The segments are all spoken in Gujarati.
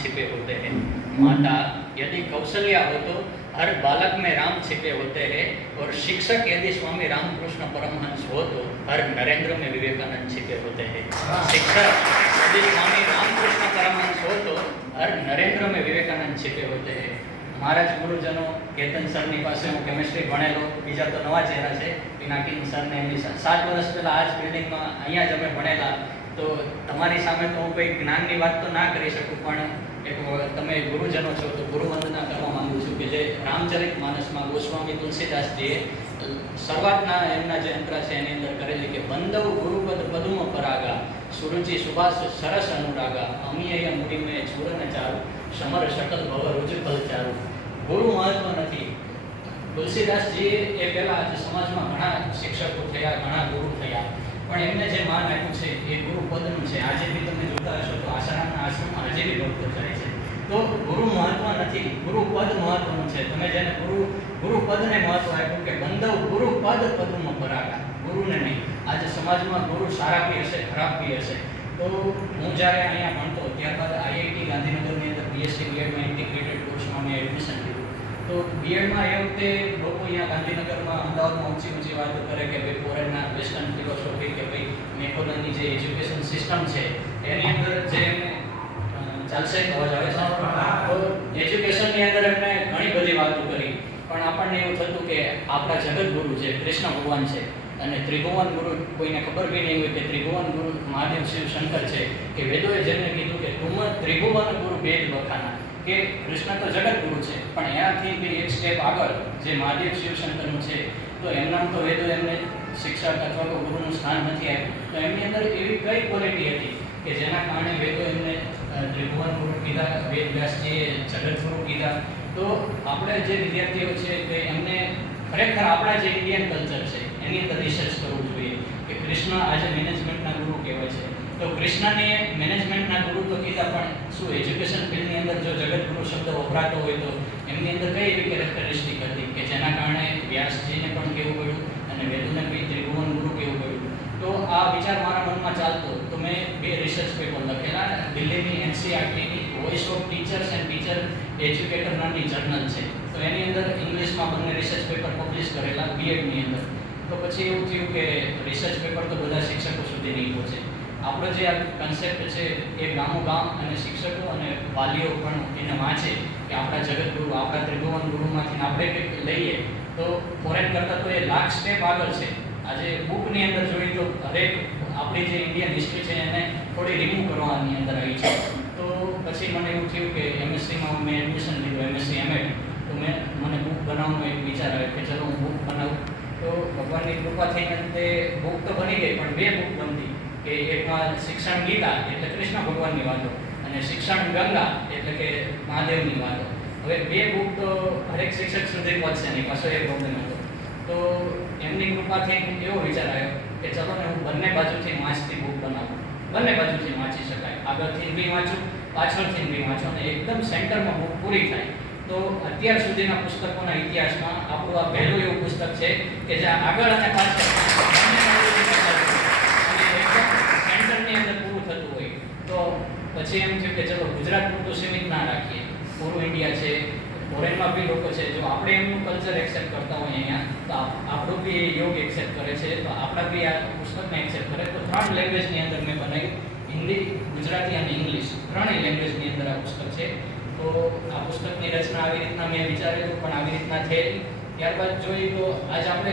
छिपे होते हैं। माता यदि कौशल्या हो तो हर बालक में राम छिपे होते हैं, और शिक्षक यदि स्वामी रामकृष्ण परमहंस हो तो हर नरेंद्र में विवेकानंद छिपे होते हैं। शिक्षक यदि स्वामी रामकृष्ण परमहंस हो तो हर नरेंद्र में विवेकानंद छिपे होते हैं। महाराज गुरुजनों, केतन सरनी પાસે હું કેમિસ્ટ્રી ભણેલો, બીજા તો નવા ચહેરા છે, પિનાકીન સરને એમની 7 વર્ષ પહેલાં આ જ બિલ્ડિંગમાં અહીંયા જ અમે ભણેલા, તો તમારી સામે તો હું કોઈ જ્ઞાનની વાત તો ના કરી શકું, પણ એક તમે ગુરુજનો છો તો ગુરુવંદના કરવા માંગુ છું કે જે રામચરિત માનસમાં ગોસ્વામી તુલસીદાસજીએ શરૂઆતના એમના જે અંતરા છે એની અંદર કરેલી કે બંદવ ગુરુપદ પદુમ પરાગા સુરુચિ સુભાષ સરસ અનુરાગા અમીય મુડીમે ચૂરન ચારુ સમર શકલ ભવ રુચિકલ ચારુ. ગુરુ મહત્વ નથી. તુલસીદાસજી એ પહેલા સમાજમાં ઘણા શિક્ષકો થયા, ઘણા ગુરુ થયા, પણ એમને જે માન આપ્યું છે એ ગુરુ પદનું છે. આજે બી તમે જોતા હશો તો આસારામના આશ્રમમાં આજે બી ભક્તો જાય છે. તો ગુરુ મહત્વ નથી, ગુરુ પદ મહત્વનું છે. તમે જેને ગુરુ પદને મહત્વ આપ્યું કે બંધવ ગુરુ પદ પદમાં પરાગા, ગુરુને નહીં. આજે સમાજમાં ગુરુ સારા બી હશે, ખરાબ બી હશે. તો હું જ્યારે અહીંયા ભણતો ત્યારબાદ આઈઆઈટી ગાંધીનગરની અંદર બીએસસી બીએડમાં ઇન્ટિગ્રેટેડ કોર્સમાં મેં એડમિશન લીધું. તો બીએડમાં એ વખતે લોકો અહીંયા ગાંધીનગરમાં અમદાવાદમાં ઊંચી વાતો કરે કે ભાઈ ફોરેનના વેસ્ટર્ન ફિલોસોફી કે ભાઈ મેકોલનની જે એજ્યુકેશન સિસ્ટમ છે એની અંદર જે એમને ચાલશે અવાજ આવે છે, તો એજ્યુકેશનની અંદર એમને ઘણી બધી વાતો કરી, પણ આપણને એવું થતું કે આપણા જગતગુરુ છે કૃષ્ણ ભગવાન છે, અને ત્રિભુવન ગુરુ કોઈને ખબર બી નહીં હોય કે ત્રિભુવન ગુરુ મહાદેવ શિવ શંકર છે, કે વેદોએ જેમને કીધું કે તુમ ત્રિભુવન ગુરુ વેદ વખાના, કે કૃષ્ણ તો જગતગુરુ છે, પણ એનાથી બી એક સ્ટેપ આગળ જે મહાદેવ શિવ શંકરનું છે, તો એમના તો વેદો એમને શિક્ષક અથવા તો ગુરુનું સ્થાન નથી આપ્યું. તો એમની અંદર એવી કઈ ક્વોલિટી હતી કે જેના કારણે વેદો એમને ત્રિભુવન ગુરુ કીધા, વેદ વ્યાસજીએ જગતગુરુ કીધા. તો આપણે જે વિદ્યાર્થીઓ છે કે એમને ખરેખર આપણા જે ઇન્ડિયન કલ્ચર છે એની અંદર રિસર્ચ કરવું જોઈએ કે કૃષ્ણ આજે મેનેજમેન્ટના ગુરુ કહેવાય છે. તો કૃષ્ણને મેનેજમેન્ટના ગુરુ તો કીધા, પણ શું એજ્યુકેશન ફિલ્ડની અંદર જો જગતગુરુ શબ્દ વપરાતો હોય તો એમની અંદર કઈ એવી કેરેક્ટરિસ્ટિક હતી કે જેના કારણે વ્યાસજીને પણ કહેવું પડ્યું અને વેદોને બી ત્રિભુવન ગુરુ કહેવું પડ્યું. તો આ વિચાર મારા મનમાં ચાલતો તો મેં 2 રિસર્ચ પેપર લખેલા. દિલ્હીની એનસીઆરટીની voice of teachers and teacher educator નામની જર્નલ છે, તો એની અંદર ઇંગ્લિશમાં બંને રિસર્ચ પેપર પબ્લિશ કરેલા બીએડની અંદર. તો પછી એવું થયું કે રિસર્ચ પેપર તો બધા શિક્ષકો સુધી નહીં પહોંચે. આપણો જે આ કન્સેપ્ટ છે એ ગામોગામ અને શિક્ષકો અને વાલીઓ પણ એને વાંચે કે આપણા જગતગુરુ, આપણા ત્રિભુવન ગુરુમાંથી આપણે કંઈક લઈએ તો ફોરેન કરતાં તો એ લાખ સ્ટેપ આગળ છે. આજે બુકની અંદર જોઈએ તો હરેક આપણી જે ઇન્ડિયન હિસ્ટ્રી છે એને થોડી રિમૂવ કરવાની અંદર આવી છે. તો પછી મને એવું થયું કે એમએસસીમાં મેં એડમિશન લીધું, એમએસસી એમએડ. તો મને બુક બનાવવાનો એક વિચાર આવ્યો કે ચલો હું બુક બનાવું. તો ભગવાનની કૃપાથી તે બુક તો બની ગઈ, પણ 2 બુક બનતી કે એકમાં શિક્ષણ ગીતા એટલે કૃષ્ણ ભગવાનની વાતો, અને શિક્ષણ ગંગા એટલે કે મહાદેવની વાતો. હવે 2 બુક તો હરેક શિક્ષક સુધી પહોંચશે નહીં, પાછો એ પ્રોબ્લેમ હતો. તો એમની કૃપાથી એવો વિચાર આવ્યો કે ચલો ને હું બંને બાજુથી વાંચતી બુક બનાવું. બંને બાજુથી વાંચી શકાય, આગળથી બી વાંચું, પાછળથી બી વાંચું, અને એકદમ સેન્ટરમાં બુક પૂરી થાય. તો અત્યાર સુધીના પુસ્તકોના ઇતિહાસમાં આપણું આ પહેલું એવું પુસ્તક છે કે જ્યાં આગળ અને પાછળ સેન્ટરની અંદર પૂરું થતું હોય. તો પછી એમ થયું કે ચલો ગુજરાત પૂરતું સીમિત ના રાખીએ, પૂરું ઇન્ડિયા છે, ફોરેનમાં બી લોકો છે, જો આપણે એમનું કલ્ચર એક્સેપ્ટ કરતા હોય અહીંયા તો આપણું બી યોગ એક્સેપ્ટ કરે છે, તો આપણા બી આ પુસ્તકને એક્સેપ્ટ કરે. તો 3 લેંગ્વેજની અંદર મેં બનાવ્યું, હિન્દી, ગુજરાતી અને ઇંગ્લિશ, 3 લેંગ્વેજની અંદર આ પુસ્તક છે. તો આ પુસ્તકની રચના આવી રીતના મેં વિચારેલું, પણ આવી રીતના થયેલી. ત્યારબાદ જોઈએ તો આજ આપણે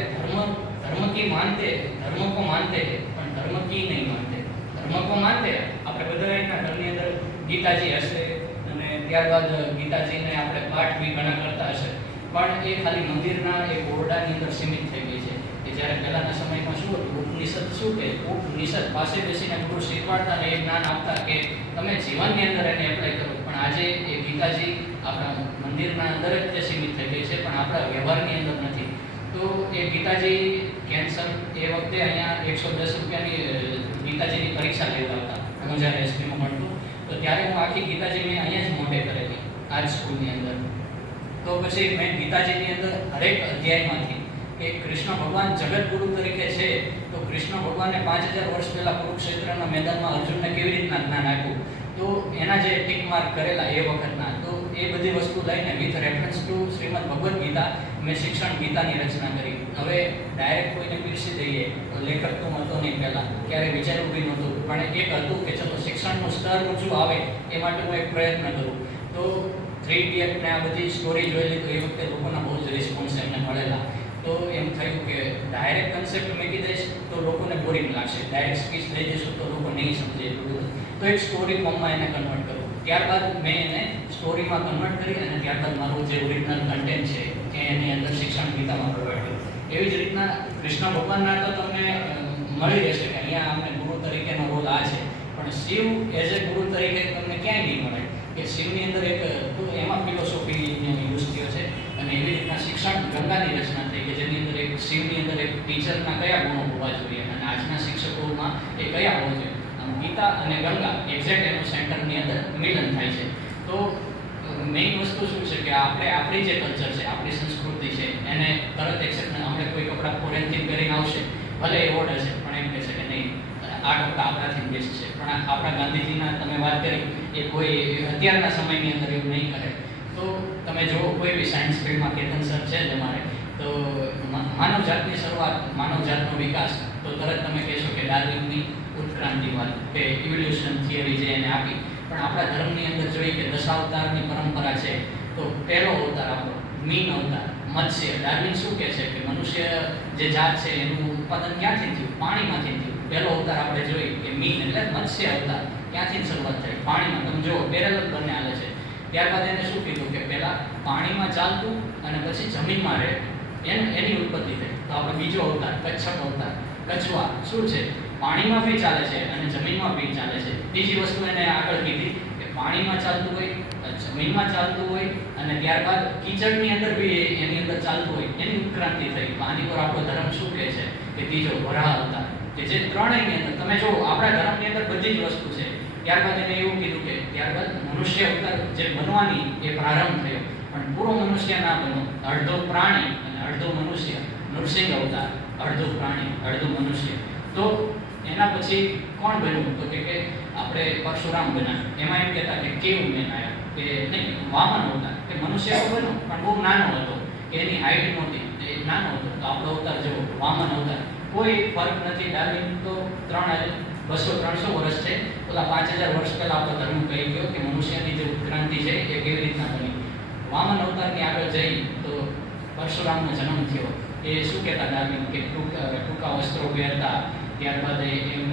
ધર્મ કી માનતે, ધર્મ કો માનતે હે, પણ ધર્મ કી નહીં માનતે. ધર્મ કો માનતે આપણે બધા એના ઘરની અંદર ગીતાજી હશે, અને ત્યારબાદ ગીતાજીને આપણે પાઠ બી ઘણા કરતા હશે, પણ એ ખાલી મંદિરના એક ઓરડાની અંદર સીમિત થઈ ગઈ છે. કે જ્યારે પહેલાંના સમયમાં શું હતું, ઉપનિષદ શું કે ઉપનિષદ પાસે બેસીને ગુરુ શીખવાડતા અને એ જ્ઞાન આપતા કે તમે જીવનની અંદર એને એપ્લાય કરો. પણ આજે એ ગીતાજી આપણા મંદિરના અંદર જ તે સીમિત થઈ ગઈ છે, પણ આપણા વ્યવહારની અંદર નથી. તો એ ગીતાજી કેન્સર એ વખતે અહીંયા 110 રૂપિયાની ગીતાજીની પરીક્ષા લેતા હતા, હું જ્યારે એસપીમાં ભણતો તો ત્યારે હું આખી ગીતાજી મેં અહીંયા જ મોઢે કરેલી આ જ સ્કૂલની અંદર. તો પછી મેં ગીતાજીની અંદર હરેક અધ્યાયમાંથી કે કૃષ્ણ ભગવાન જગતગુરુ તરીકે છે, તો કૃષ્ણ ભગવાને 5000 વર્ષ પહેલાં કુરુક્ષેત્રના મેદાનમાં અર્જુનને કેવી રીતના જ્ઞાન આપ્યું, તો એના જે ટિક માર્ક કરેલા એ વખતના, તો એ બધી વસ્તુ લઈને with reference to Shrimad Bhagavad Gita મેં શિક્ષણ ગીતાની રચના કરી. હવે ડાયરેક્ટ કોઈને પીરસી દઈએ તો લેખક તો હતો નહીં પહેલાં, ક્યારેય વિચાર્યું બી નહોતું, પણ એક હતું કે ચલો શિક્ષણનું સ્તર ઊંચું આવે એ માટે હું એક પ્રયત્ન કરું. તો 3 Idiot ને આ બધી સ્ટોરી જોયેલી તો એ વખતે લોકોના બહુ જ રિસ્પોન્સ એમને મળેલા. તો એમ થયું કે ડાયરેક્ટ કન્સેપ્ટ મૂકી દઈશ તો લોકોને બોરિંગ લાગશે, ડાયરેક્ટ સ્પીચ દઈ દઈશું તો લોકો નહીં સમજે એટલું બધું. તો એક સ્ટોરી ફોર્મમાં એને કન્વર્ટ કરું. ત્યારબાદ મેં એને સ્ટોરીમાં કન્વર્ટ કરી અને ત્યારબાદ મારું જે ઓરિજિનલ કન્ટેન્ટ છે એ એની અંદર શિક્ષણ ગીતામાં પ્રોવાઈડ કર્યું. એવી જ રીતના કૃષ્ણ ભગવાનના તો તમને મળી રહેશે કે અહીંયા અમને ગુરુ તરીકેનો રોલ આ છે, પણ શિવ એઝ એ ગુરુ તરીકે તમને ક્યાંય નહીં મળે. કે શિવની અંદર એક એમાં ફિલોસોફીનો યુઝ થયો છે. અને એવી રીતના શિક્ષણ ગંગાની રચના થઈ કે જેની અંદર એક શિવની અંદર એક ટીચરના કયા ગુણો હોવા જોઈએ અને આજના શિક્ષકોમાં એ કયા હોવા જોઈએ. ગીતા અને ગંગા એક્ઝેક્ટ એનું સેન્ટરની અંદર મિલન થાય છે. તો મેઇન વસ્તુ શું છે કે આપણી જે કલ્ચર છે, આપણી સંસ્કૃતિ છે, એને તરત એક્સેપ્ટ આપણે કોઈ કપડાં ફોરેનથી પહેરીને આવશે, ભલે એવોર્ડ હશે પણ એમ કહેશે કે નહીં આ કપડાં આપણાથી બેસ્ટ છે. પણ આપણા ગાંધીજીના તમે વાત કરી એ કોઈ અત્યારના સમયની અંદર એવું નહીં કરે. તો તમે જો કોઈ બી સાયન્સ ફિલ્ડમાં કેતન સર છે જ અમારે, તો માનવજાતની શરૂઆત, માનવજાતનો વિકાસ, તો તરત તમે કહેશો કે ડાર્વિનની ઉત્ક્રાંતિવાદ કે ઇવોલ્યુશન થિયરી જે એને આપી. પણ આપણા ધર્મની અંદર જોઈએ કે દશાવતારની પરંપરા છે. તો પહેલો અવતાર આપણો મીન અવતાર મત્સ્ય. ડાર્વિન શું કહે છે કે મનુષ્ય જે જાત છે એનું ઉત્પાદન ક્યાંથી થયું? પાણીમાંથી થયું. પહેલો અવતાર આપણે જોઈએ કે મીન એટલે મત્સ્ય અવતાર, ક્યાંથી શરૂઆત થઈ? પાણીમાં. તમે જુઓ પેરેલલ બંને હાલે છે. ત્યારબાદ એને શું કીધું કે પહેલાં પાણીમાં ચાલતું અને પછી જમીનમાં રહેતું, એની ઉત્પત્તિ થઈ. તો આપણે બીજો અવતાર કચ્છપ અવતાર. કચ્છવા શું છે? પાણીમાં બી ચાલે છે અને જમીનમાં બી ચાલે છે. બીજી વસ્તુ એને આગળ કીધી કે પાણીમાં ચાલતું હોય, જમીનમાં ચાલતું હોય અને ત્યારબાદ કીચડની અંદર બી એની અંદર ચાલતું હોય, એની ઉત્ક્રાંતિ થઈ. આની પર આપણો ધર્મ શું કહે છે કે ત્રીજો વરાહ અવતાર, કે જે ત્રણેયની અંદર તમે જો આપણા ધર્મની અંદર બધી જ વસ્તુ છે. ત્યારબાદ એને એવું કીધું કે ત્યારબાદ મનુષ્ય અવતાર જે બનવાની એ પ્રારંભ થયો, પણ પૂરો મનુષ્ય ના બનો, અડધો પ્રાણી અને અડધો મનુષ્ય. નૃસિંહ અવતાર, અડધો પ્રાણી અડધો મનુષ્ય. તો એના પછી કોણ બન્યું? તો કે આપણે પરશુરામ બન્યા. એમાં એમ કહેતા કે કેવ મેન આવ્યા, કે નહીં વામન અવતાર, કે મનુષ્ય તો બન્યો પણ બહુ નાનો હતો, કે એની હાઈટ નહોતી, એ નાનો હતો. તો આપણો અવતાર જેવો વામન અવતાર. કોઈ ફરક નથી. ડાર્વિન તો 200-300 વર્ષ છે, ઓલા 5000 વર્ષ પહેલાં આપણો ધર્મ કહી ગયો કે મનુષ્યની જે ઉત્ક્રાંતિ છે એ કેવી રીતના બની. વામન અવતારની આગળ જઈ તો પરશુરામનો જન્મ થયો. એ શું કહેતા ડાર્વિન કે ટૂંકા વસ્ત્રો પહેરતા, ત્યારબાદ એમ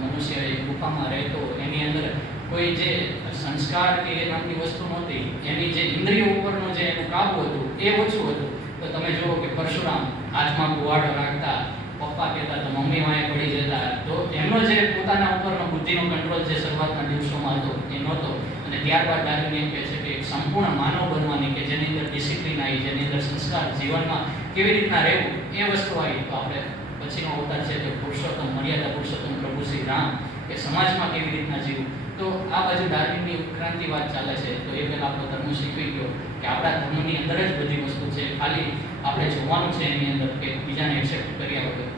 મનુષ્ય ગુફામાં રહેતો, એની અંદર કોઈ જે સંસ્કાર કે એ નામની વસ્તુ નહોતી, એની જે ઇન્દ્રિયો ઉપરનો જે એનું કાબુ હતું એ ઓછું હતું. તો તમે જુઓ કે પરશુરામ હાથમાં કુવાડો રાખતા, પપ્પા કહેતા તો મમ્મી વાંહે પડી જતા. તો એમનો જે પોતાના ઉપરનો બુદ્ધિનો કંટ્રોલ જે શરૂઆતના દિવસોમાં હતો એ નહોતો. અને ત્યારબાદ ડાર્વિન એમ કહે છે કે એક સંપૂર્ણ માનવ બનવાની, કે જેની અંદર ડિસિપ્લિન આવી, જેની અંદર સંસ્કાર, જીવનમાં કેવી રીતના રહેવું એ વસ્તુ આવી. તો આપણે પછીનો અવતાર છે તો પુરુષોત્તમ, મર્યાદા પુરુષોત્તમ પ્રભુ શ્રી રામ, કે સમાજમાં કેવી રીતના જીવવું. તો આ બાજુ ડાર્વિનની ઉત્ક્રાંતિ વાત ચાલે છે. તો એ પહેલાં આપણો ધર્મ શીખવી ગયો કે આપણા ધર્મની અંદર જ બધી વસ્તુ છે, ખાલી આપણે જોવાનું છે એની અંદર, કે બીજાને એક્સેપ્ટ કર્યા વગર.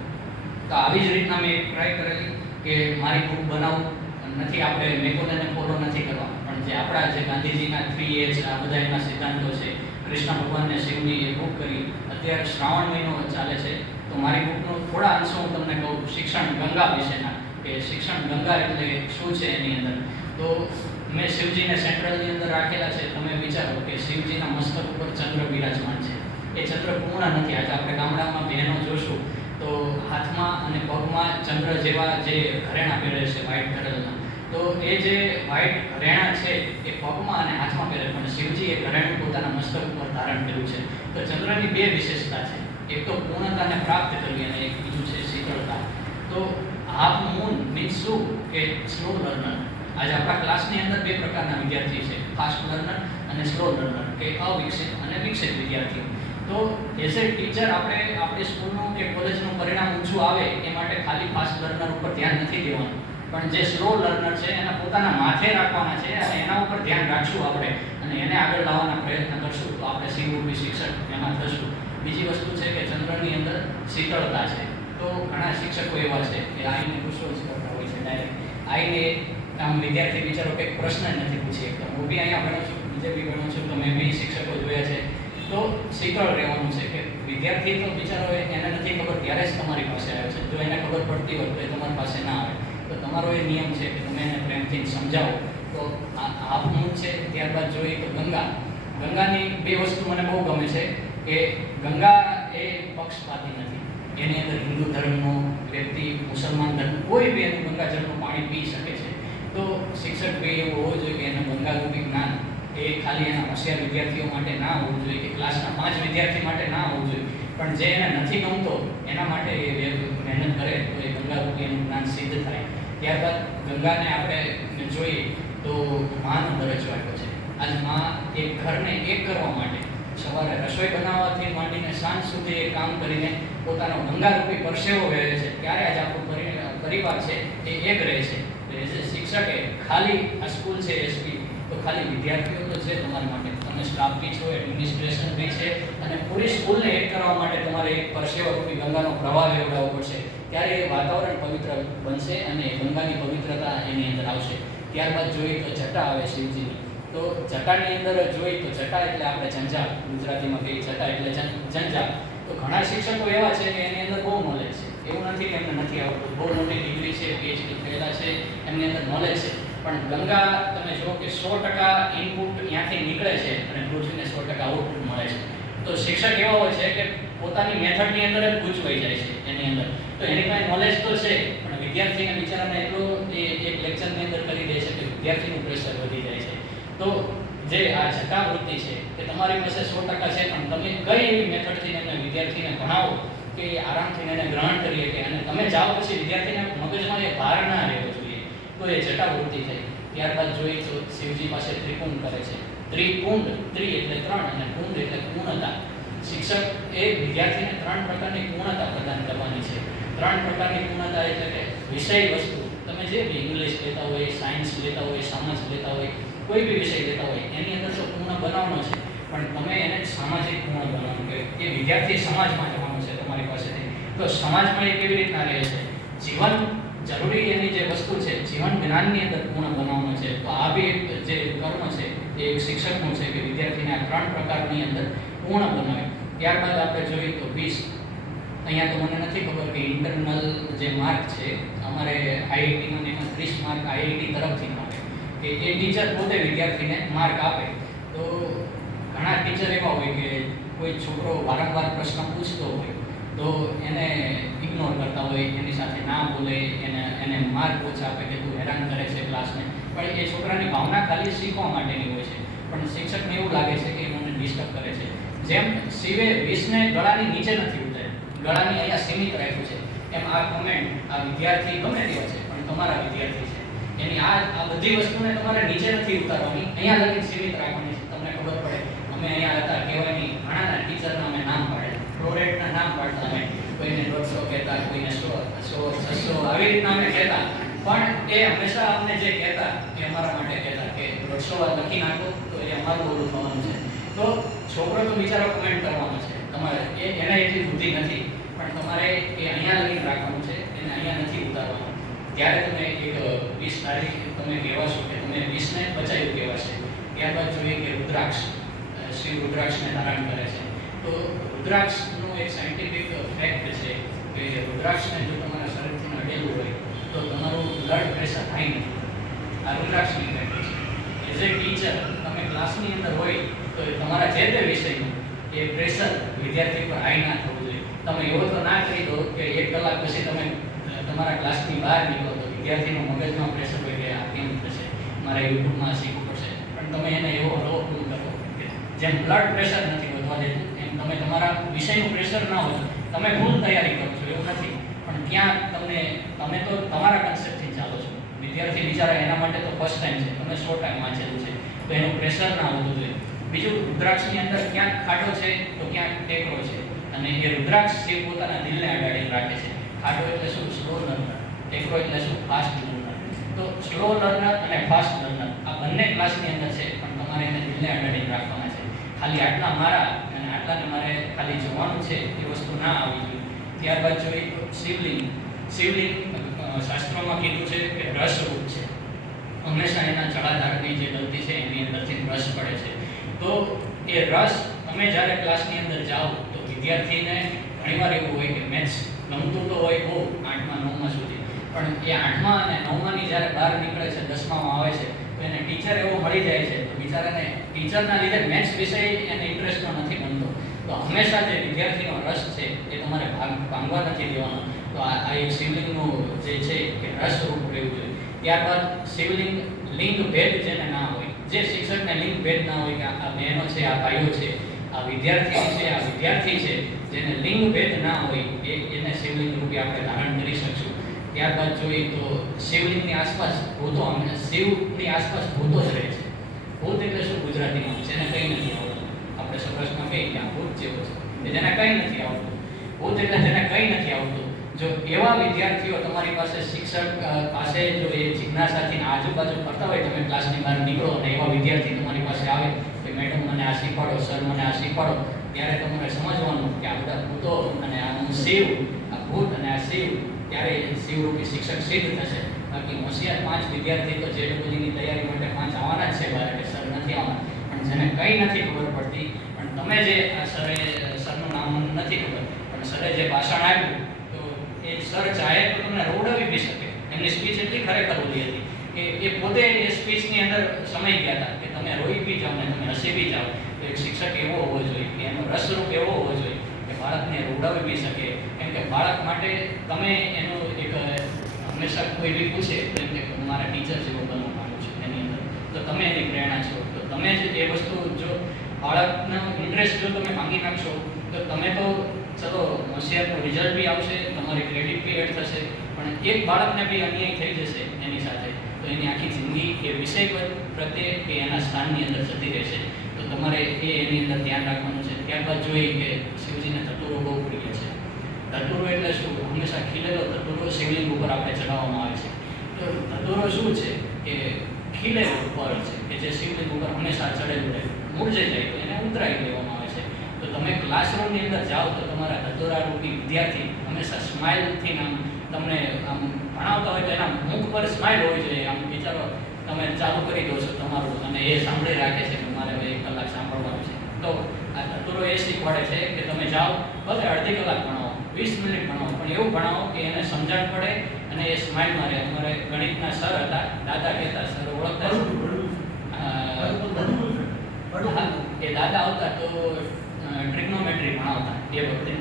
તો આવી જ રીતના મેં ટ્રાય કરેલી કે મારી બુક બનાવું. નથી આપણે મેકોલેને ફોલો નથી કરવા, પણ જે આપણા જે ગાંધીજીના 3 A's આ બધા એના સિદ્ધાંતો છે, કૃષ્ણ ભગવાનને શિવની એ બુક કરી. અત્યારે શ્રાવણ મહિનો ચાલે છે, તો મારી બુકનો થોડા અંશો હું તમને કહું શિક્ષણ ગંગા વિશેના, કે શિક્ષણ ગંગા એટલે શું છે એની અંદર. તો મેં શિવજીને સેન્ટ્રલની અંદર રાખેલા છે. તમે વિચારો કે શિવજીના મસ્તક ઉપર ચંદ્ર બિરાજમાન છે. એ ચંદ્ર પૂર્ણ નથી. આજે આપણે ગામડામાં બહેનો જોશું તો હાથમાં અને પગમાં ચંદ્ર જેવા જે ઘરેણા પહેરે છે વ્હાઇટ કલરના. તો એ જે વ્હાઇટ ઘરેણા છે એ પગમાં અને હાથમાં પહેરે, પણ શિવજી એ ઘરેણું પોતાના મસ્તક ઉપર ધારણ કર્યું છે. તો ચંદ્રની 2 વિશેષતા છે. એક તો પૂર્ણતાને પ્રાપ્ત કરવી અને એક બીજું છે શીતળતા. તો હાફ મૂન મીન્સ શું કે સ્લો લર્નર. આજે આપણા ક્લાસની અંદર 2 પ્રકારના વિદ્યાર્થી છે, ફાસ્ટ લર્નર અને સ્લો લર્નર, કે અવિકસિત અને વિકસિત વિદ્યાર્થીઓ. તો એઝ એ ટીચર આપણે આપણી સ્કૂલનું કે કોલેજનું પરિણામ ઊંચું આવે એ માટે ખાલી ફાસ્ટ લર્નર ઉપર ધ્યાન નથી દેવાનું, પણ જે સ્લો લર્નર છે એના પોતાના માથે રાખવાના છે અને એના ઉપર ધ્યાન રાખશું આપણે અને એને આગળ લાવવાના પ્રયત્ન કરશું તો આપણે શિવરૂપી શિક્ષક એમાં થશું. બીજી વસ્તુ છે કે ચંદ્રની અંદર શીતળતા છે. તો ઘણા શિક્ષકો એવા છે કે આઈને ગુસ્સો જ કરતા હોય છે, ડાયરેક્ટ આઈને આમ વિદ્યાર્થી બિચારો કંઈક પ્રશ્ન જ નથી પૂછી શકતો. હું બી અહીંયા ભણું છું, બીજે બી ભણું છું, તો મેં બી શિક્ષકો જોયા છે. તો શીતળ રહેવાનું છે કે વિદ્યાર્થી તો બિચારો એને નથી ખબર ત્યારે જ તમારી પાસે આવે છે. જો એને ખબર પડતી હોય તો એ તમારી પાસે ના આવે. તો તમારો એ નિયમ છે કે તમે એને પ્રેમથી સમજાવો. તો આ હું છે. ત્યારબાદ જોઈએ તો ગંગાની બે વસ્તુ મને બહુ ગમે છે કે ગંગા એ પક્ષપાતી નથી. એની અંદર હિન્દુ ધર્મનો વ્યક્તિ, મુસલમાન ધર્મ, કોઈ બી એનું ગંગાજળનું પાણી પી શકે છે. તો શિક્ષક બી એવું હોવું જોઈએ કે એનું ગંગારૂપી જ્ઞાન એ ખાલી એના હોશિયાર વિદ્યાર્થીઓ માટે ના હોવું જોઈએ કે ક્લાસના 5 વિદ્યાર્થી માટે ના હોવું જોઈએ, પણ જે એને નથી ગમતો એના માટે એ મહેનત કરે તો એ ગંગારૂપી એનું જ્ઞાન સિદ્ધ થાય. ત્યારબાદ ગંગાને આપણે જોઈએ તો માનો દરજ્જો આપ્યો છે. આજ માં એક ઘરને એક કરવા માટે સવારે રસોઈ બનાવવાથી માંડીને સાંજ સુધી એ કામ કરીને પોતાનો ગંગારૂપી પરસેવો વહેવે છે. ત્યારે આજ આપણું પરિવાર છે એ એક રહે છે. એઝ એ શિક્ષકે ખાલી આ સ્કૂલ છે એસપી તો ખાલી વિદ્યાર્થીઓ તો છે તમારા માટે, તમે સ્ટાફ બી છો, એડમિનિસ્ટ્રેશન બી છે, અને પૂરી સ્કૂલને એક કરવા માટે તમારે એક પરસેવારૂપી ગંગાનો પ્રવાહ લેવડાવવો પડશે. ત્યારે એ વાતાવરણ પવિત્ર બનશે અને ગંગાની પવિત્રતા એની અંદર આવશે. ત્યારબાદ જોઈએ તો જટા આવે શિવજીની. તો જટાની અંદર જોઈએ તો જટા એટલે આપણે ઝંઝા, ગુજરાતીમાં કહીએ જટા એટલે ઝંઝા. તો ઘણા શિક્ષકો એવા છે કે એની અંદર બહુ નોલેજ છે. એવું નથી કે એમને નથી આવડતું, બહુ મોટી ડિગ્રી છે, પીએચડી થયેલા છે, એમની અંદર નોલેજ છે. પણ ગંગા તમે જુઓ કે 100% ઇનપુટ ત્યાંથી નીકળે છે અને પૃથ્વીને 100% આઉટપુટ મળે છે. તો શિક્ષક એવા હોય છે કે પોતાની મેથડની અંદર જ ગૂંચવાઈ જાય છે એની અંદર. તો એની પાસે નોલેજ તો છે, પણ વિદ્યાર્થીને બિચારાને એટલું એ એક લેક્ચરની અંદર કરી દે છે કે વિદ્યાર્થીનું પ્રેશર વધી જાય છે. તો જે આ જટાવૃત્તિ છે કે તમારી પાસે 100% છે, પણ તમે કઈ એવી મેથડથી એને વિદ્યાર્થીને ભણાવો કે આરામથી એને ગ્રહણ કરીએ કે અને તમે જાઓ પછી વિદ્યાર્થીને મગજમાં એ ભાર ના રહેવો જોઈએ. તો એ જટાવૃત્તિ થઈ. ત્યારબાદ જોઈએ તો શિવજી પાસે ત્રિકુંડ કરે છે. ત્રિકુંડ, ત્રિ એટલે 3 અને કુંડ એટલે પૂર્ણતા. શિક્ષક એ વિદ્યાર્થીને 3 પ્રકારની પૂર્ણતા પ્રદાન કરવાની છે. 3 પ્રકારની પૂર્ણતા એટલે કે વિષય વસ્તુ, તમે જે બી ઇંગ્લિશ લેતા હોય, સાયન્સ લેતા હોય, સમાજ લેતા હોય, કોઈ બી વિષય લેતા હોય એની અંદર તો પૂર્ણ બનાવવાનો છે, પણ તમે એને સામાજિક પૂર્ણ બનાવવાનું કે વિદ્યાર્થી સમાજમાં જવાનો છે તમારી પાસેથી. તો સમાજમાં એ કેવી રીતના રહે છે, જીવન જરૂરી એની જે વસ્તુ છે જીવન જ્ઞાનની અંદર પૂર્ણ બનાવવાનો છે. તો આ બી એક જે કર્મ છે એ એક શિક્ષકનું છે કે વિદ્યાર્થીને આ 3 પ્રકારની અંદર પૂર્ણ બનાવે. ત્યારબાદ આપણે જોઈએ તો 20. અહીંયા તો મને નથી ખબર કે ઇન્ટરનલ જે માર્ક છે અમારે આઈઆઈટીમાં એમાં 30 માર્ક આઈઆઈટી તરફથી મળે કે એ ટીચર પોતે વિદ્યાર્થીને માર્ક આપે. તો ઘણા ટીચર એવા હોય કે કોઈ છોકરો વારંવાર પ્રશ્ન પૂછતો હોય તો એને ઇગ્નોર કરતા હોય, એની સાથે ના બોલે, એને માર્ક ઓછા આપે કે તું હેરાન કરે છે ક્લાસને. પણ એ છોકરાની ભાવના ખાલી શીખવા માટેની હોય છે, પણ શિક્ષકને એવું લાગે છે કે મને ડિસ્ટર્બ કરે છે. જેમ શિવે 20ને ગળાની નીચે નથી ઉતાર્યું, ગળાની અહીંયા સીમિત રાખ્યું છે, એમ આ કમેન્ટ આ વિદ્યાર્થી ગમે તેવા છે પણ તમારા વિદ્યાર્થી છે, એની આ બધી વસ્તુને તમારે નીચે નથી ઉતારવાની, અહીંયા લગી સીમિત રાખવાની છે. તમને ખબર પડે અમે અહીંયા હતા કહેવાય નહીં, ઘણાના ટીચરના અમે નામ પાડે, ફ્લોરેટના નામ પાડતા, અમે કોઈને 150 કહેતા, કોઈને 100, 600 આવી રીતના અમે કહેતા. પણ એ હંમેશા અમને જે કહેતા એ અમારા માટે કહેતા કે 150 વાર લખી નાખો તો એ અમારું ઓલું થવાનું છે. તો છોકરો તો બિચારો કમેન્ટ કરવાનો છે, તમારે એને એટલી બુદ્ધિ નથી, પણ તમારે એ અહીંયા લઈને રાખવાનું છે, એને અહીંયા નથી ઉતારવાનું. ત્યારે તમે એક 20 તારીખ તમે કહેવાશો કે તમે 20ને બચાવ્યું કહેવાશે. ત્યારબાદ જોઈએ કે રુદ્રાક્ષ, શિવ રુદ્રાક્ષને ધારણ કરે છે. તો રુદ્રાક્ષનું એક સાયન્ટિફિક ફેક્ટ છે કે રુદ્રાક્ષને જો તમારા શરીરથી અડેલું હોય તો તમારું બ્લડ પ્રેશર હાઈ નથી. આ રુદ્રાક્ષની ફેક્ટ છે. એઝ એ ટીચર તમે ક્લાસની અંદર હોય તો તમારા જે તે વિષયનું એ પ્રેશર વિદ્યાર્થી પર હાઈ ના થવું જોઈએ. તમે એવો તો ના કરી દો કે 1 કલાક પછી તમે તમારા ક્લાસની બહાર નીકળો તો વિદ્યાર્થીનો મગજમાં પ્રેશર હોય કે આ કેમ થશે, મારે યુટ્યુબમાં શીખવું પડશે. પણ તમે એને એવો હળવો પૂરું કરો કે જેમ બ્લડ પ્રેશર નથી વધવા દેતું એમ તમે તમારા વિષયનું પ્રેશર ના હોય. તમે ફૂલ તૈયારી કરો છો એવું નથી, પણ ત્યાં તમે તો તમારા કન્સેપ્ટથી ચાલો છો. વિદ્યાર્થી બિચારા એના માટે તો ફર્સ્ટ ટાઈમ છે, તમે 100 ટાઈમ વાંચેલું છે, તો એનું પ્રેશર ના હોવું જોઈએ. બીજું રુદ્રાક્ષની અંદર ક્યાંક ખાડો છે તો ક્યાંક ટેકરો છે, અને એ રુદ્રાક્ષ શિવ પોતાના દિલને અડાડીને રાખે છે. ખાડો એટલે શું? Slow learner. ટેકરો એટલે શું? Fast learner. તો સ્લો લર્નર અને ફાસ્ટ લર્નર આ બંને ક્લાસની અંદર છે, પણ તમારે એને દિલને અડાડીને રાખવાના છે. ખાલી આટલા મારા અને આટલાને મારે ખાલી જોવાનું છે એ વસ્તુ ના આવવી જોઈએ. ત્યારબાદ જોઈએ તો શિવલિંગ. શિવલિંગ શાસ્ત્રોમાં કીધું છે કે રસરૂપ છે. હંમેશા એના જળાધારની જે ગલતી છે એની અંદરથી રસ પડે છે. તો એ રસ તમે જ્યારે ક્લાસની અંદર જાઓ તો વિદ્યાર્થીને ઘણીવાર એવું હોય કે મેથ્સ ગમતું તો હોય બહુ 8મા 9મા સુધી, પણ એ 8મા અને 9માની જ્યારે બહાર નીકળે છે, 10મામાં આવે છે, તો એને ટીચર એવો મળી જાય છે તો બિચારાને ટીચરના લીધે મેથ્સ વિષય એને ઇન્ટરેસ્ટનો નથી બનતો. તો હંમેશા જે વિદ્યાર્થીનો રસ છે એ તમારે ભાંગવા નથી દેવાનો. તો આ એક શિવલિંગનું જે છે કે રસરૂપ રહેવું જોઈએ. ત્યારબાદ શિવલિંગ લિંગ ભેદ જેને ના હોય, જે શિક્ષકને લિંગ ભેદ ના હોય કે આ બહેનો છે, આ ભાઈઓ છે, આ વિદ્યાર્થી છે, આ વિદ્યાર્થી છે, જેને લિંગ ભેદ ના હોય એને શિવલિંગ રૂપે આપણે ધારણ કરી શકશું. ત્યારબાદ જોઈએ તો શિવલિંગની આસપાસ ભૂતો, શિવની આસપાસ ભૂતો જ રહે છે. ભૂત એટલે શું ગુજરાતીમાં? જેને કંઈ નથી આવડતું. આપણે સૌરાષ્ટ્રમાં કહીએ કે આ ભૂત જેવો છે, જેને કંઈ નથી આવડતું. ભૂત એટલે જેને કંઈ નથી આવડતું. જો એવા વિદ્યાર્થીઓ તમારી પાસે શિક્ષક પાસે જો એ જિજ્ઞાસાથી આજુબાજુ કરતા હોય, તમે ક્લાસની બહાર નીકળો અને એવા વિદ્યાર્થી તમારી પાસે આવે કે મેડમ મને આ શીખવાડો, સર મને આ શીખવાડો, ત્યારે તમારે સમજવાનું કે આ બધા ભૂતો અને આ શિવ, આ ભૂત અને આ શિવ, ત્યારે શિવરૂપી શિક્ષક સિદ્ધ થશે. બાકી હોશિયાર 5 વિદ્યાર્થી તો JEEની તૈયારી માટે 5 આવવાના જ છે બહાર, કે સર નથી આવવાના. પણ જેને કંઈ નથી ખબર પડતી, પણ તમે જે આ સરનું નામ નથી ખબર, પણ સરે જે ભાષણ આપ્યું એ સર ચાહે તો તમને રોવડાવી બી શકે. એમની સ્પીચ એટલી ખરેખર ઓલી હતી કે એ પોતે એ સ્પીચની અંદર સમય ગયા હતા કે તમે રોઈ બી જાઓ ને તમે હસી બી જાઓ. તો એક શિક્ષક એવો હોવો જોઈએ કે એનો રસરૂપ એવો હોવો જોઈએ કે બાળકને રોવડાવી બી શકે. કેમ કે બાળક માટે તમે એનો એક હંમેશા કોઈ બી પૂછે જેમ કે મારા ટીચર જેવો બનવા માંગુ છું એની અંદર, તો તમે એની પ્રેરણા છો. તો તમે જ એ વસ્તુ જો બાળકનો ઇન્ટરેસ્ટ જો તમે માંગી નાખશો તો તમે તો ચલો હોશિયારનું રિઝલ્ટ બી આવશે, તમારી ક્રેડિટ બી એડ થશે, પણ એક બાળકને બી અન્યાય થઈ જશે એની સાથે, તો એની આખી જિંદગી એ વિષય પ્રત્યે કે એના સ્થાનની અંદર જતી રહેશે. તો તમારે એની અંદર ધ્યાન રાખવાનું છે. ત્યારબાદ જોઈએ કે શિવજીને ધતુરો બહુ પ્રિય છે. ધતુરો એટલે શું? હંમેશા ખીલેલો ધતુરો શિવલિંગ ઉપર આપણે ચડાવવામાં આવે છે. તો ધતુરો શું છે કે ખીલેલું ફળ છે કે જે શિવલિંગ ઉપર હંમેશા ચડેલું રહે, મૂળજે જાય તો એને ઉતરાવી દેવામાં આવે છે. તો તમે ક્લાસરૂમની અંદર જાઓ તો તમારા ધતુરારૂપી વિદ્યાર્થી હંમેશા સ્માઇલથી આમ તમને આમ ભણાવતા હોય તો એના મુખ પર સ્માઇલ હોવી જોઈએ. આમ વિચારો તમે ચાલુ કરી દો છો તમારું અને એ સાંભળી રાખે છે કે મારે 1 કલાક સાંભળવાનું છે. તો આ ધતુરો એ શીખવાડે છે કે તમે જાઓ, ભલે અડધી કલાક ભણાવો, 20 મિનિટ ભણાવો, પણ એવું ભણાવો કે એને સમજણ પડે અને એ સ્માઇલમાં રહે. અમારે ગણિતના સર હતા, દાદા કહેતા, સર ઓળખતા એ દાદા આવતા તો ટ્રિગ્નોમેટ્રી ભણાવતા એ વખતે.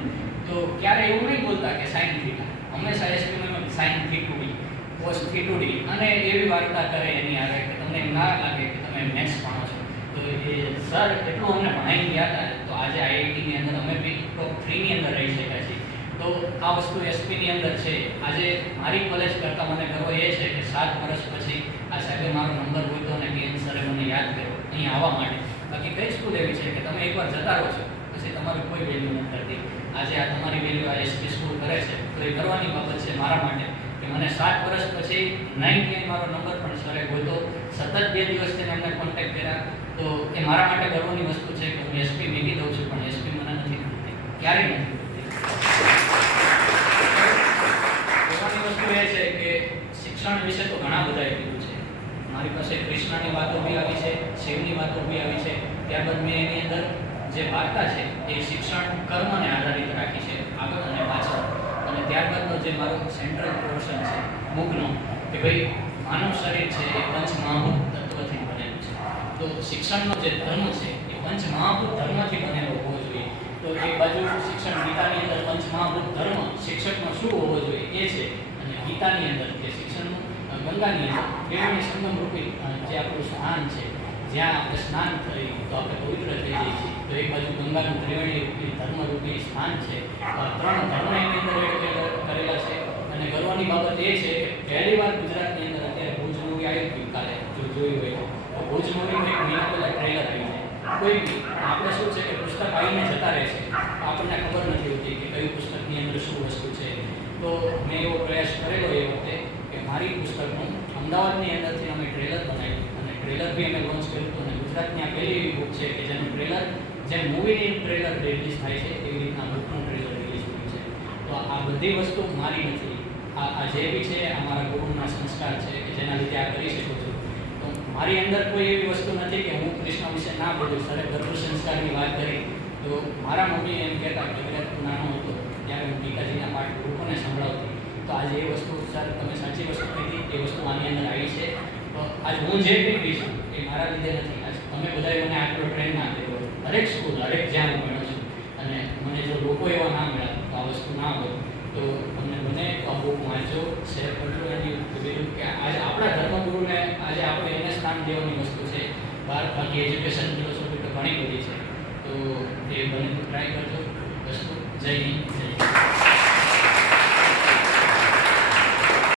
તો ક્યારે એવું નહીં બોલતા કે સાઇન થીટા, હંમેશા એસપીમાં સાઇન થીટુડી, કોસ થીટુડી, અને એવી વાર્તા કરે એની આગળ કે તમને એમ ના લાગે કે તમે મેથ્સ ભણો છો. તો એ સર એટલું અમને ભણાવી ગયા હતા. તો આજે IITની અંદર અમે બી ટોપ 3ની અંદર રહી શક્યા છીએ. તો આ વસ્તુ એસપીની અંદર છે. આજે મારી કોલેજ કરતાં મને ગર્વ એ છે કે 7 વર્ષ પછી આ સાહેબે મારો નંબર ગોત્યો અને કે સરે મને યાદ કર્યો અહીં આવવા માટે. બાકી કઈ સ્કૂલ એવી છે કે તમે એકવાર જતા રહો છો પછી તમારી કોઈ વેલ્યુ નથી કરતી. આજે આ તમારી વેલ્યુ આ એસપી સ્કૂલ કરે છે તો એ કરવાની બાબત છે મારા માટે કે મને 7 વર્ષ પછી નહીં ક્યાંય મારો નંબર પણ સરે ગોતો, સતત 2 દિવસથી એમને કોન્ટેક્ટ કર્યા. તો એ મારા માટે ગર્વની વસ્તુ છે કે હું એસપી મેગી દઉં છું પણ એસપી મને નથી મળતી, ક્યારેય નથી મળતી. ગર્વની વસ્તુ એ છે કે શિક્ષણ વિશે તો ઘણા બધાએ કીધું છે. મારી પાસે કૃષ્ણની વાતો બી આવી છે, શિવની વાતો બી આવી છે. ત્યારબાદ મેં એની અંદર જે વાર્તા છે એ શિક્ષણ કર્મને આધારિત રાખી છે, આગળ અને પાછળ. અને ત્યારબાદનો જે મારો સેન્ટ્રલ પોર્શન છે બુકનો કે ભાઈ માનવ શરીર છે એ પંચમહાભૂત તત્વથી બનેલું છે. તો શિક્ષણનો જે ધર્મ છે એ પંચમહાભૂત ધર્મથી બનેલો હોવો જોઈએ. તો એક બાજુ શિક્ષણ ગીતાની અંદર પંચમહાભૂત ધર્મ શિક્ષકનો શું હોવો જોઈએ એ છે, અને ગીતાની અંદર કે શિક્ષણનું ગંગાની અંદર ત્રિવેણી સંગમ રૂપી જે આપણું સ્નાન છે, જ્યાં આપણે સ્નાન થઈ તો આપણે પવિત્ર થઈ જઈએ છીએ. તો એક બાજુ ગંગાનું ત્રિવેણી રૂપી ધર્મરૂપી સ્નાન છે. 3 ધર્મ એની અંદર એડ કરેલા છે. અને ગર્વની બાબત એ છે કે પહેલી વાર ગુજરાતની અંદર અત્યારે ભુજ મૂવી આવ્યું કાલે જો જોયું હોય તો ભુજ મૂવીનું 1 મહિના પહેલાં ટ્રેલર આવી જાય. કોઈ બી આપણે શું છે કે પુસ્તક આવીને જતા રહે છે, આપણને ખબર નથી હોતી કે કયું પુસ્તકની અંદર શું વસ્તુ છે. તો મેં એવો પ્રયાસ કરેલો એ વખતે કે મારી પુસ્તકનું અમદાવાદની અંદરથી અમે ટ્રેલર બનાવ્યું અને ટ્રેલર બી અમે લોન્ચ કર્યું હતું. અને ગુજરાતની આ પહેલી એવી બુક છે કે જેનું ટ્રેલર જેમ મૂવીની ટ્રેલર રિલીઝ થાય છે એવી રીતના બુકનું ટ્રેલર રિલીઝ થયું છે. તો આ બધી વસ્તુ મારી નથી, આ જે બી છે આ મારા ગુરુના સંસ્કાર છે કે જેના લીધે આ કરી શકું છું. મારી અંદર કોઈ એવી વસ્તુ નથી કે હું કૃષ્ણ વિશે ના બોલું. સરે ગર્ભ સંસ્કારની વાત કરી તો મારા મમ્મી એમ કહેતા કે જ્યારે તું નાનો હતો ત્યારે હું પિતાજીના પાઠ લોકોને સંભળાવતી. તો આજે એ વસ્તુ સર તમે સાચી વસ્તુ કીધી, એ વસ્તુ આની અંદર આવી છે. તો આજ હું જે કંઈ છું એ મારા લીધે નથી. આજ તમે બધાએ મને આટલો ટ્રેન ના કર્યો. હરેક સ્કૂલ, હરેક જ્યાં હું ભણ્યો છું, અને મને જો લોકો એવા ના મળ્યા તો આ વસ્તુ ના હોય. તો તમને બને તો આ બુક વાંચો, શેર કરજો. એની બીજું કે આજે આપણા ધર્મગુરુને આજે આપણે એને સ્થાન દેવાની વસ્તુ છે. બાકી એજ્યુકેશન ફિલોસોફી તો ઘણી બધી છે. તો એ બને તો ટ્રાય કરજો વસ્તુ. જય હિન્દ, જય હિન્દ.